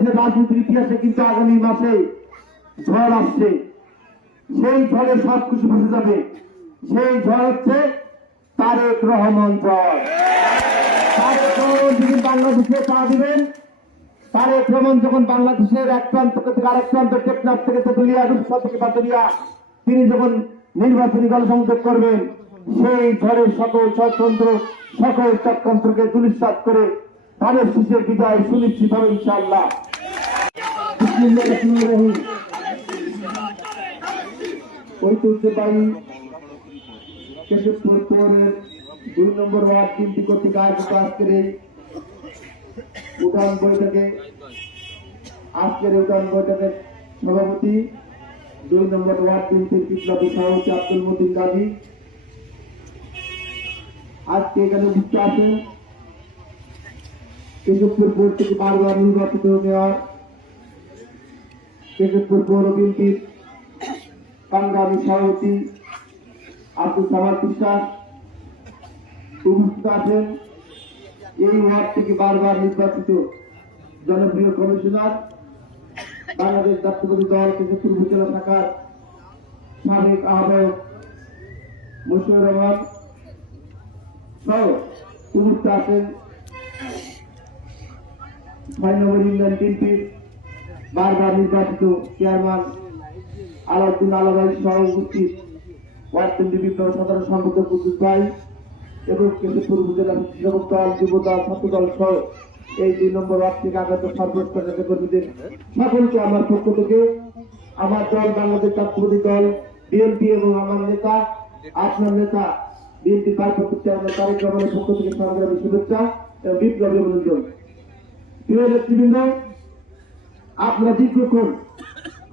বাংলাদেশের রাজনীতির ইতিহাসে কিন্তু আগামী মাসে ঝড় আসছে। সেই ঝড়ে সবকিছু ভেসে যাবে। সেই ঝড় হচ্ছে তারেক রহমান ঝড়। তারেক রহমান যদি বাংলাদেশে পা দিবেন, তারেক রহমান যখন বাংলাদেশের এক প্রান্ত থেকে আরেক প্রান্ত, টেকনাফ থেকে তেতুলিয়া, রূপসা থেকে বাতুলিয়া, তিনি যখন নির্বাচনী গণসংযোগ করবেন, সেই ঝড়ের সকল ষড়যন্ত্র, সকল চক্রান্তকে ধূলিসাৎ করে ধানের শীষের বিজয় সুনিশ্চিত হবে ইনশাআল্লাহ। ঐতিহ্যবাহী কেশবপুর পৌরের 2 নম্বর ওয়ার্ড বিএনপি কর্তৃক আয়োজিত আজকের এই উঠান বৈঠকে সভাপতি 2 নম্বর ওয়ার্ড বিএনপির বিপ্লবী সভাপতি আব্দুল মতিন গাজী আজকে এখানে উপস্থিত আছেন। কেশবপুর পৌর থেকে বারবার নির্বাচিত মেয়র, কেশবপুর পৌর বিএনপির সংগ্রামী সভাপতি আব্দুল সামাদ বিশ্বাস উপস্থিত আছেন। এই ওয়ার্ড থেকে বারবার নির্বাচিত জনপ্রিয় কমিশনার, বাংলাদেশ জাতীয়তাবাদী দল কেশবপুর উপজেলা শাখার সাবেক আহ্বায়ক মুশফিকুর রহমান সহ উপস্থিত আছেন 6 নম্বর ইউনিয়ন বিএনপির বারবার নির্বাচিত চেয়ারম্যান আলাউদ্দিন আলাভাই সহ উপস্থিত ওয়ার্ড কেন্দ্র বিপ্লব সাধারণ সম্পাদক কুদ্দুস ভাই এবং কেশবপুর উপজেলা যুবক দল, যুব দল, ছাত্র দল সহ এই 2 নম্বর ওয়ার্ড থেকে আগত সর্বোচ্চ কর্মীদের সকলকে আমার পক্ষ থেকে, আমার দল বাংলাদেশ জাতীয়তাবাদী দল বিএনপি এবং আমার নেতা, আপনার নেতা বিএনপি ভারপ্রাপ্ত চেয়ারম্যান তারেক রহমানের পক্ষ থেকে সংগ্রামী শুভেচ্ছা এবং বিপ্লবী অভিনন্দন। প্রিয় নেতৃবৃন্দ, আপনারা দীর্ঘক্ষণ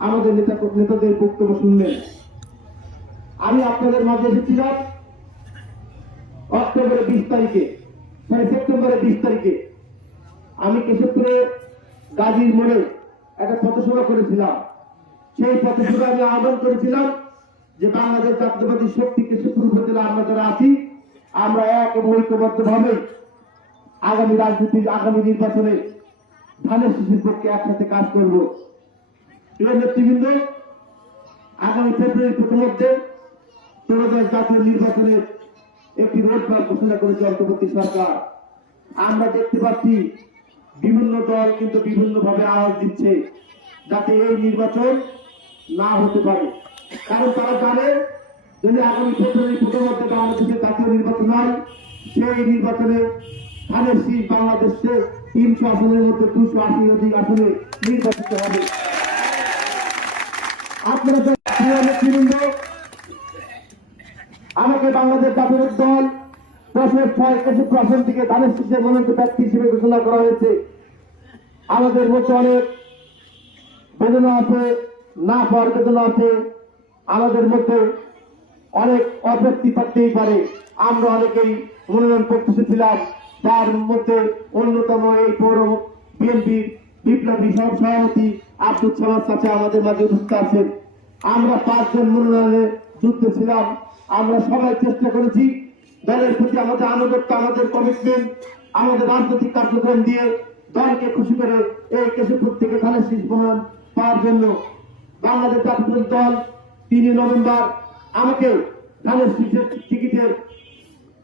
আমাদের নেতাদের বক্তব্য শুনলেন। আমি আপনাদের মাঝে এসেছিলাম সেপ্টেম্বরের 20 তারিখে আমি কেশবপুরে গাজীর মোড়ে একটা পথসভা করেছিলাম। সেই পথসভা আমি আহ্বান করেছিলাম যে বাংলাদেশ জাতীয়তাবাদী শক্তি কেশবপুর উপজেলা আমরা যারা আছি, আমরা এক এবং ঐক্যবদ্ধ ভাবে আগামী নির্বাচনে ধানের শীষের পক্ষে একসাথে কাজ করব। প্রিয় নেতৃবৃন্দ, আগামী ফেব্রুয়ারির প্রথমার্ধে 13 জাতীয় নির্বাচনের একটি রোডম্যাপ ঘোষণা করেছে অন্তর্বর্তী সরকার। আমরা দেখতে পাচ্ছি বিভিন্ন দল কিন্তু বিভিন্ন ভাবে আওয়াজ দিচ্ছে যাতে এই নির্বাচন না হতে পারে, কারণ তারা জানে যদি আগামী ফেব্রুয়ারির প্রথমার্ধে বাংলাদেশের জাতীয় নির্বাচন হয়, সেই নির্বাচনে ধানের শীষ বাংলাদেশে 300 আসনের মধ্যে 280 অধিক আসনে নির্বাচিত হবে। আপনারা আমাকে বাংলাদেশ জাতীয় দল 10-6 কেশবপুর আসন থেকে ধানের শীষের মনোনীত ব্যক্তি হিসেবে ঘোষণা করা হয়েছে। আমাদের মধ্যে অনেক বেদনা আছে, না পাওয়ার বেদনা আছে, আমাদের মধ্যে অনেক অতৃপ্তি থাকতেই পারে। আমরা অনেকেই মনোনয়ন প্রত্যাশী ছিলাম, তার মধ্যে অন্যতম এই পৌর বিএনপির বিপ্লবী সভাপতি আব্দুল সামাদ চাচা আমাদের মাঝে উপস্থিত আছেন। আমরা 5 জন মনোনয়নে যুক্ত ছিলাম। আমরা সবাই চেষ্টা করেছি দলের প্রতি আমাদের আনুগত্য, আমাদের কমিটমেন্ট, আমাদের রাজনৈতিক কার্যক্রম দিয়ে দলকে খুশি করে এই কেশবপুর থেকে ধানের শীষ মনোনয়ন পাওয়ার জন্য বাংলাদেশ জাতীয় দল 3 নভেম্বর আমাকে ধানের শীষের টিকিটের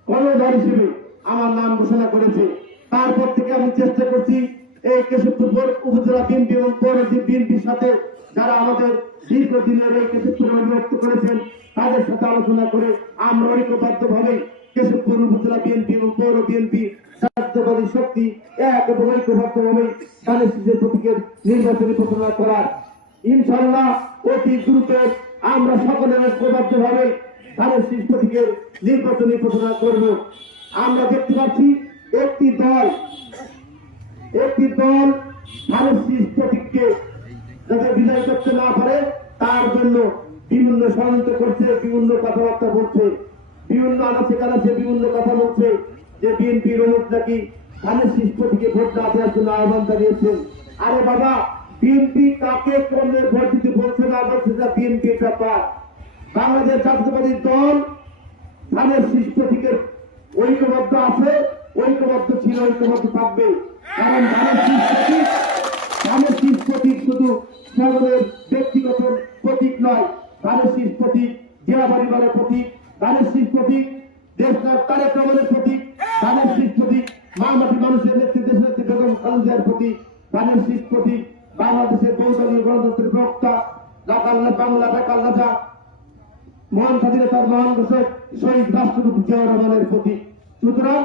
কর্ণধার হিসেবে আমার নাম ঘোষণা করেছে। তারপর থেকে আমি চেষ্টা করছি এই কেশবপুর উপজেলা বিএনপি এবং পৌর বিএনপির সাথে যারা আমাদের দীর্ঘদিনের এই কেশবপুরে অভিব্যক্ত করেছেন তাদের সাথে আলোচনা করে আমরা ঐক্যবদ্ধ ভাবে কেশবপুর উপজেলা বিএনপি এবং পৌর বিএনপি জাতীয়তাবাদী শক্তি এক এবং ঐক্যবদ্ধ ভাবে ধানের শীষের প্রতীকের নির্বাচনী ঘোষণা করার ইনশাআল্লাহ অতি দ্রুত আমরা সকলে ঐক্যবদ্ধ ভাবে ধানের শীষ প্রতীকের নির্বাচনী ঘোষণা করব। আমরা দেখতে পাচ্ছি একটি দল ধানের শীষ প্রতীককে যাতে বিজয় করতে না পারে তার জন্য বিভিন্ন ষড়যন্ত্র করছে, বিভিন্ন কথাবার্তা বলছে, বিভিন্ন আনাচে কানাচে বিভিন্ন কথা বলছে যে বিএনপির অমুক নাকি ধানের শীষ প্রতীকে ভোট না দেওয়ার জন্য আহ্বান জানিয়েছেন। আরে বাবা, বিএনপি কাকে কোন ভোট দিতে বলছে না বলছে যা বিএনপির ব্যাপার। বাংলাদেশ জাতীয়তাবাদী দল ধানের শীষ প্রতীকের ঐক্যবদ্ধ আছে, ঐক্যবদ্ধ ছিল, ঐক্যবদ্ধ থাকবে। কারণ ধানের শীষ প্রতীক ধানের শীষ প্রতীক শুধু সকলের ব্যক্তিগত প্রতীক নয়, ধানের শীষ প্রতীক জেলা পরিবারের প্রতীক, ধানের শীষ প্রতীক দেশনায়ক তারেক রহমানের প্রতীক, ধানের শীষ প্রতীক মাটি মানুষের নেতৃত্বে দেশনেত্রী বেগম খালেদা জিয়ার প্রতীক, ধানের শীষ প্রতীক বাংলাদেশের বহুদলীয় গণতন্ত্রের প্রবক্তা বাংলা ঢাকার রাজা মহান স্বাধীনতার মহান ঘোষক শহীদ রাষ্ট্রপতি জিয়াউর রহমানের প্রতীক। সুতরাং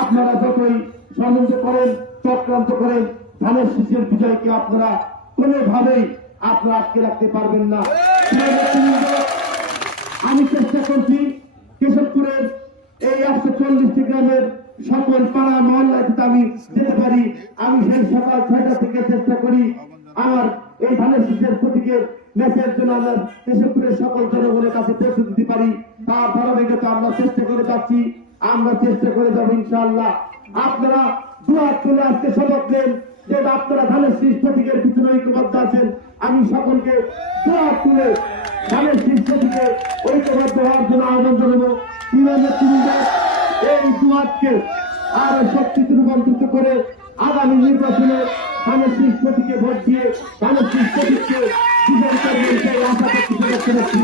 আপনারা যতই ষড়যন্ত্র করেন, চক্রান্ত করেন, ধানের শীষের বিজয়কে আপনারা কোনোভাবেই আপনারা আটকে রাখতে পারবেন না। আমি চেষ্টা করছি কেশবপুরের এই 140টি গ্রামের সকল পাড়া মহল্লায় আমি যেতে পারি। আমি সেই সকাল 6টা থেকে চেষ্টা করি আমার এই ধানের শীষের প্রতীকের মেসের জন্য আমার কেশবপুরের সকল জনগণের কাছে পৌঁছে দিতে পারি। তার ধারাবাহিকতা আমরা চেষ্টা করে যাচ্ছি, আমরা চেষ্টা করে যাবো ইনশাআল্লাহ। আপনারা দুয়ার তুলে আজকে শপথ নেন যে আপনারা ধানের শীষ প্রতীকের পিছনে ঐক্যবদ্ধ আছেন। আমি সকলকে দুয়ার তুলে ধানের শীষ প্রতীকে ঐক্যবদ্ধ হওয়ার জন্য আহ্বান জানাবো। এই দুয়ারকে আরো শক্তিতে রূপান্তরিত করে আগামী নির্বাচনে ধানের শীষ প্রতীকে ভোট দিয়ে ধানের শীষ প্রতীককে বিজয় করবেন সেই আশা ব্যক্ত করছি।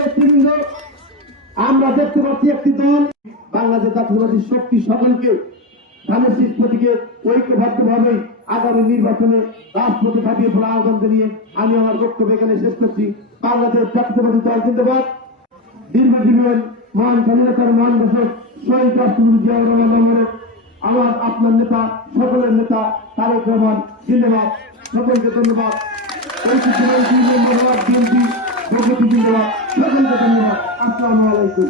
নেতৃবৃন্দ, আমরা দেখতে পাচ্ছি একটি দল বাংলাদেশ জাতীয়তাবাদী শক্তি সকলকে ধানের শীষ প্রতীকে ঐক্যবদ্ধভাবে আগামী নির্বাচনে রাষ্ট্রপতি ভাবিয়ে পড়া আহ্বান জানিয়ে আমি আমার বক্তব্য এখানে শেষ করছি। বাংলাদেশ জাতীয়তাবাদী দল জিন্দাবাদ। দীর্ঘজীবন মহান স্বাধীনতার মহান ঘোষক শহীদ রাষ্ট্রপতি জিয়াউর রহমান, আমার আপনার নেতা সকলের নেতা তারেক রহমান জিন্দাবাদ। সকলকে ধন্যবাদ। ঐতিহ্যবাহী বিএনপি জিন্দাবাদ, সকলকে ধন্যবাদ। আসসালামু আলাইকুম।